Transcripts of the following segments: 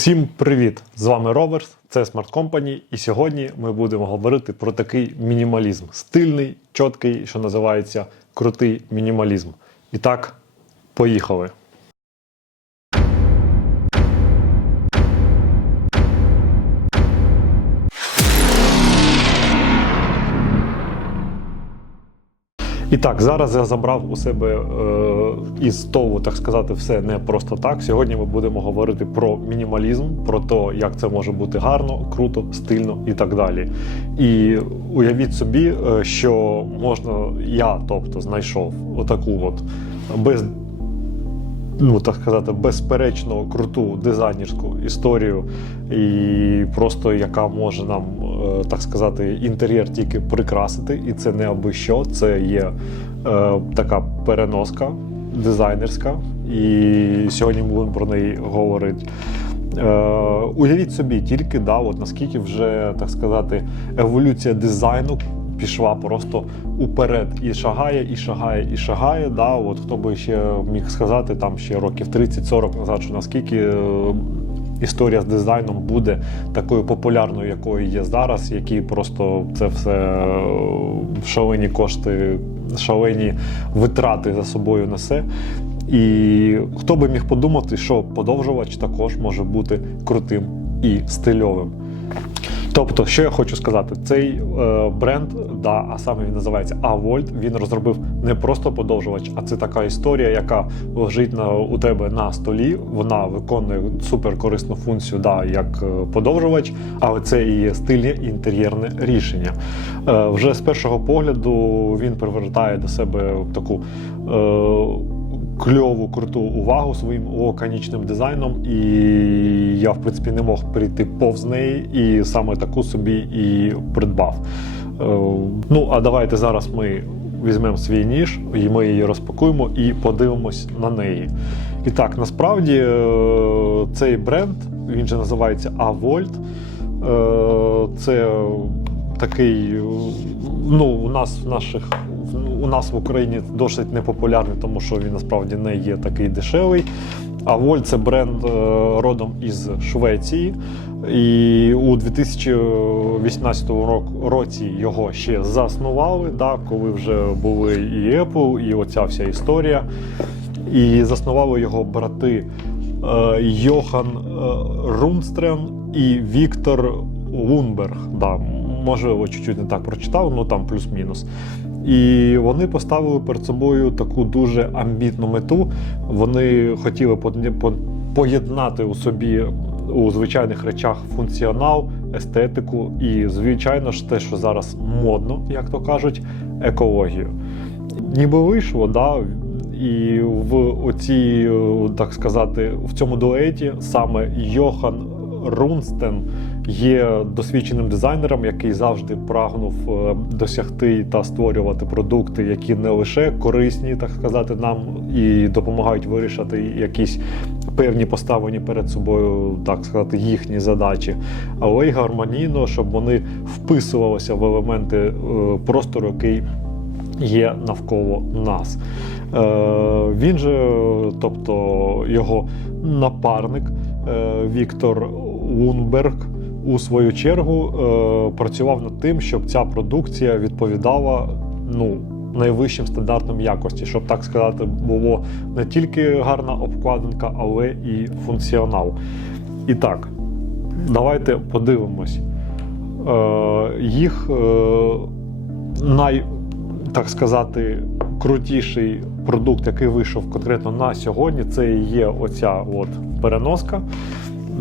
Всім привіт! З вами Роберт, це Smart Company, і сьогодні ми будемо говорити про такий мінімалізм. Стильний, чіткий, що називається крутий мінімалізм. І так, поїхали. І так, зараз я забрав у себе е, із столу, так сказати, все не просто так. Сьогодні ми будемо говорити про мінімалізм, про те, як це може бути гарно, круто, стильно і так далі. І уявіть собі, е, що можна, я тобто, знайшов отаку от без. Ну, так сказати, безперечно круту дизайнерську історію, і просто яка може нам, так сказати, інтер'єр тільки прикрасити. І це не аби що, це є е, така переноска дизайнерська. І сьогодні ми будемо про неї говорити. Е, уявіть собі, тільки да, от наскільки вже так сказати, еволюція дизайну пішла просто уперед і шагає, і шагає, і шагає. Да, от хто би ще міг сказати там ще років 30-40 назад, що наскільки е, історія з дизайном буде такою популярною, якою є зараз, які просто це все е, шалені кошти, шалені витрати за собою несе. І хто би міг подумати, що подовжувач також може бути крутим і стильовим. Тобто, що я хочу сказати, цей е, бренд, да, а саме він називається Avolt, він розробив не просто подовжувач, а це така історія, яка лежить на, у тебе на столі. Вона виконує суперкорисну функцію, да, як е, подовжувач, але це і є стильне інтер'єрне рішення. Е, вже з першого погляду він привертає до себе таку. Е, кльову круту увагу своїм лаконічним дизайном, і я, в принципі, не мог прийти повз неї, і саме таку собі і придбав. Е, Ну, а давайте зараз ми візьмемо свій ніж, і ми її розпакуємо і подивимось на неї. І так, насправді е, цей бренд, він же називається Avolt. Е, Це такий, ну, у нас в наших у нас в Україні досить непопулярний, тому що він насправді не є такий дешевий. А Вольт це бренд е, родом із Швеції. І у 2018 році його ще заснували, да, коли вже були і Apple, і оця вся історія. І заснували його брати е, Йохан е, Рунстрем і Віктор Лунберг. Да, можливо, чуть-чуть не так прочитав, ну там плюс-мінус. І вони поставили перед собою таку дуже амбітну мету. Вони хотіли по- по- поєднати у собі у звичайних речах функціонал, естетику і, звичайно ж, те, що зараз модно, як то кажуть, екологію. Ніби вийшло, да, і в оцій, е, так сказати, в цьому дуеті саме Йохан Рунстен є досвідченим дизайнером, який завжди прагнув е, досягти та створювати продукти, які не лише корисні, так сказати, нам і допомагають вирішити якісь певні поставлені перед собою, так сказати, їхні задачі, але й гармонійно, щоб вони вписувалися в елементи е, простору, який є навколо нас. Е, він же, тобто його напарник Віктор Лунберг, у свою чергу е, працював над тим, щоб ця продукція відповідала ну, найвищим стандартам якості, щоб так сказати, було не тільки гарна обкладинка, але і функціонал. І так, давайте подивимось. Е, їх е, най, так сказати, крутіший продукт, який вийшов конкретно на сьогодні, це є оця от переноска.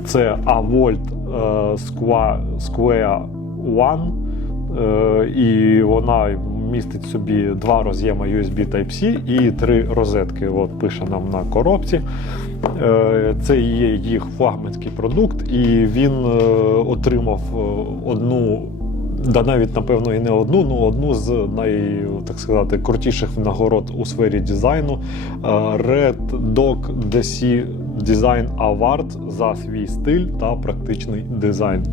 Це Avolt Square, One. І вона містить собі два роз'єми USB Type-C і три розетки. От пише нам на коробці. Е, Це є їх флагманський продукт, і він е, отримав е, одну, да навіть напевно і не одну, ну одну з най, так сказати, крутіших нагород у сфері дизайну е, Red Dog DC Design Award за свій стиль та практичний дизайн.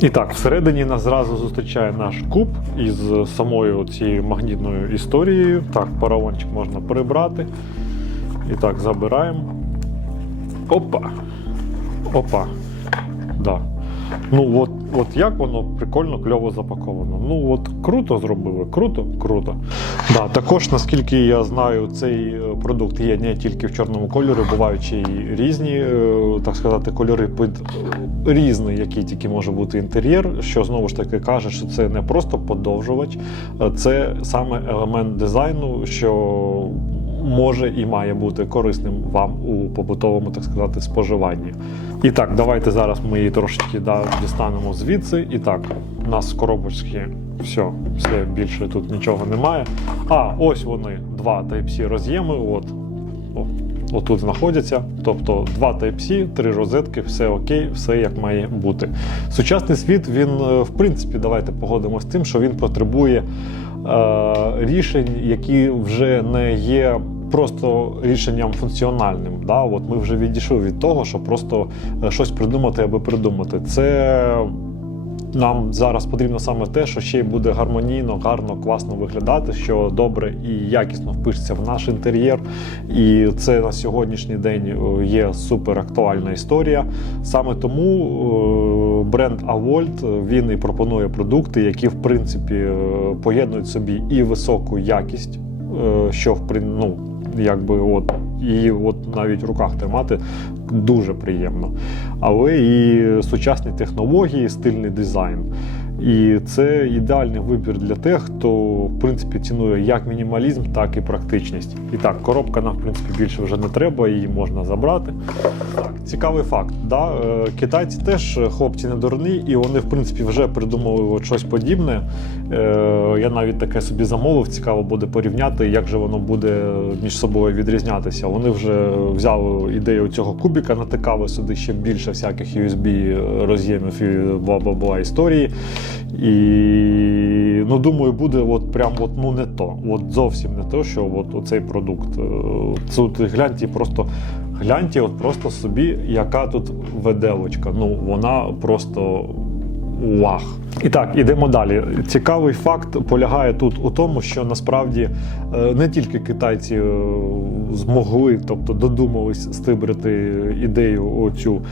І так, всередині нас зразу зустрічає наш куб із самою цією магнітною історією. Так, паравончик можна прибрати. І так, забираємо. Опа! Опа. Да. Ну, от, от як воно прикольно, кльово запаковано. Ну, от круто зробили, круто, круто. Да, також, наскільки я знаю, цей е, продукт є не тільки в чорному кольорі, бувають ще й різні, е, так сказати, кольори під е, різний, який тільки може бути інтер'єр, що знову ж таки каже, що це не просто подовжувач, це саме елемент дизайну, що може і має бути корисним вам у побутовому, так сказати, споживанні. І так, давайте зараз ми її трошки да, дістанемо звідси. І так, у нас в коробочці все, все більше тут нічого немає. А, ось вони, два Type-C роз'єми. От, о, отут знаходяться. Тобто два Type-C, три розетки, все окей, все як має бути. Сучасний світ, він, е, в принципі, давайте погодимося з тим, що він потребує е, рішень, які вже не є. Просто рішенням функціональним. Да? От ми вже відійшли від того, щоб просто е, щось придумати, аби придумати. Це нам зараз потрібно саме те, що ще й буде гармонійно, гарно, класно виглядати, що добре і якісно впишеться в наш інтер'єр. І це на сьогоднішній день е, є супер актуальна історія. Саме тому е, бренд Avolt він і пропонує продукти, які в принципі поєднують собі і високу якість, що в ну, якби от її от навіть в руках тримати дуже приємно. Але і сучасні технології, стильний дизайн. І це ідеальний вибір для тих, хто в принципі цінує як мінімалізм, так і практичність. І так, коробка нам в принципі більше вже не треба, її можна забрати. Так, цікавий факт. Да? е, Китайці теж е, хлопці не дурні, і вони в принципі вже придумали щось подібне. Е, Я навіть таке собі замовив, цікаво буде порівняти, як же воно буде між собою відрізнятися. Вони вже взяли ідею цього кубіка, натикали сюди ще більше всяких USB роз'ємів і бла-бла-бла історії. І ну, думаю, буде от прям от, ну, не то. От зовсім не то, що от оцей продукт. Е, Тут гляньте, просто гляньте, от просто собі, яка тут веделочка. Ну, вона просто. Вах. І так, ідемо далі. Цікавий факт полягає тут у тому, що насправді е, не тільки китайці е, змогли, тобто додумались стибрити ідею оцю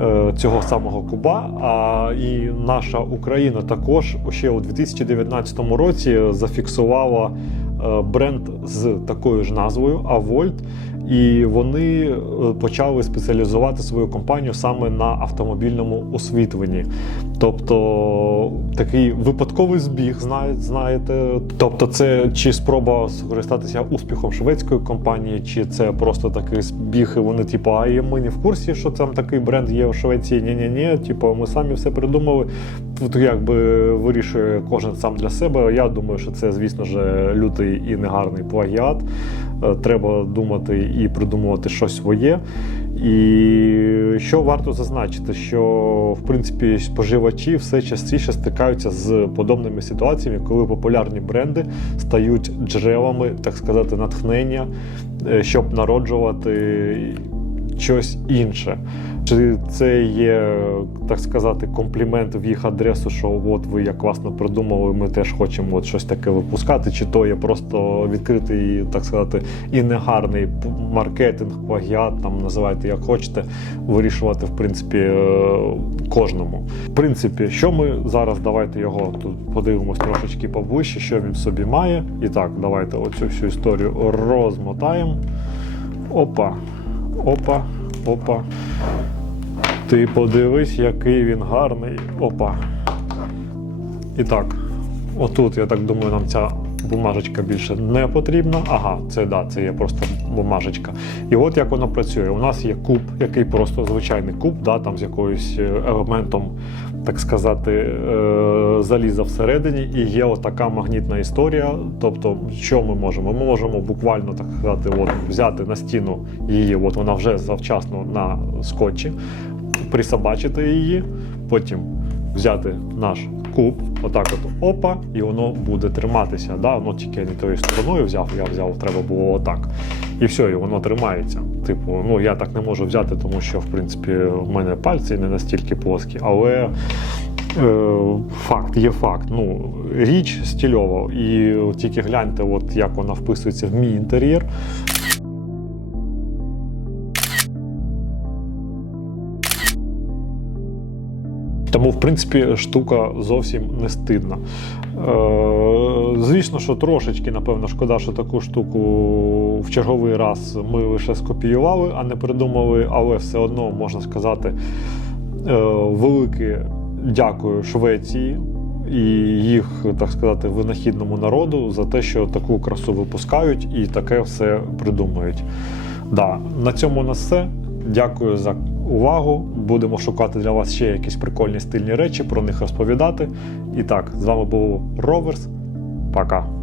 е, цього самого куба, а і наша Україна також ще у 2019 році зафіксувала бренд з такою ж назвою Avolt. І вони е, почали спеціалізувати свою компанію саме на автомобільному освітленні. Тобто такий випадковий збіг, знаєте. Тобто, це чи спроба скористатися успіхом шведської компанії, чи це просто такий збіг, і вони, типу, а ми не в курсі, що там такий бренд є у Швеції. Ні, ні, ні. Типу, ми самі все придумали. Тут якби вирішує кожен сам для себе. Я думаю, що це, звісно ж, лютий і негарний плагіат. Треба думати і придумувати щось своє. І що варто зазначити, що в принципі споживачі все частіше стикаються з подобними ситуаціями, коли популярні бренди стають джерелами, так сказати, натхнення, е, щоб народжувати щось інше. Чи це є, так сказати, комплімент в їх адресу, що от ви як класно придумали, ми теж хочемо от щось таке випускати, чи то є просто відкритий, так сказати, і негарний маркетинг, плагіат, там називайте як хочете, вирішувати, в принципі, е, кожному. В принципі, що ми зараз давайте його тут подивимось трошечки поближче, що він собі має. І так, давайте оцю всю історію розмотаємо. Опа, опа, опа. Ти подивись, який він гарний. Опа. І так, отут, я так думаю, нам ця бумажечка більше не потрібна. Ага, це да, це є просто бумажечка. І от як воно працює. У нас є куб, який просто звичайний куб, да, там з якоюсь е, елементом, так сказати, е, заліза всередині, і є отака магнітна історія. Тобто, що ми можемо? Ми можемо буквально так сказати, от, взяти на стіну її, от вона вже завчасно на скотчі, присобачити її, потім взяти наш куб, отак от опа, і воно буде триматися. Да? Ну тільки не тою стороною взяв, я взяв, треба було отак. І все, і воно тримається. Типу, ну я так не можу взяти, тому що в принципі в мене пальці не настільки плоскі, але. Е, факт, є факт. Ну, річ стільова. І тільки гляньте, от як вона вписується в мій інтер'єр. Тому, в принципі, штука зовсім не стидна. Е, звісно, що трошечки, напевно, шкода, що таку штуку в черговий раз ми лише скопіювали, а не придумали, але все одно можна сказати е, велике дякую Швеції і їх, так сказати, винахідному народу за те, що таку красу випускають і таке все придумують. Да, на цьому у нас все. Дякую за увагу. Будемо шукати для вас ще якісь прикольні стильні речі, про них розповідати. І так, з вами був Роверс. Пока.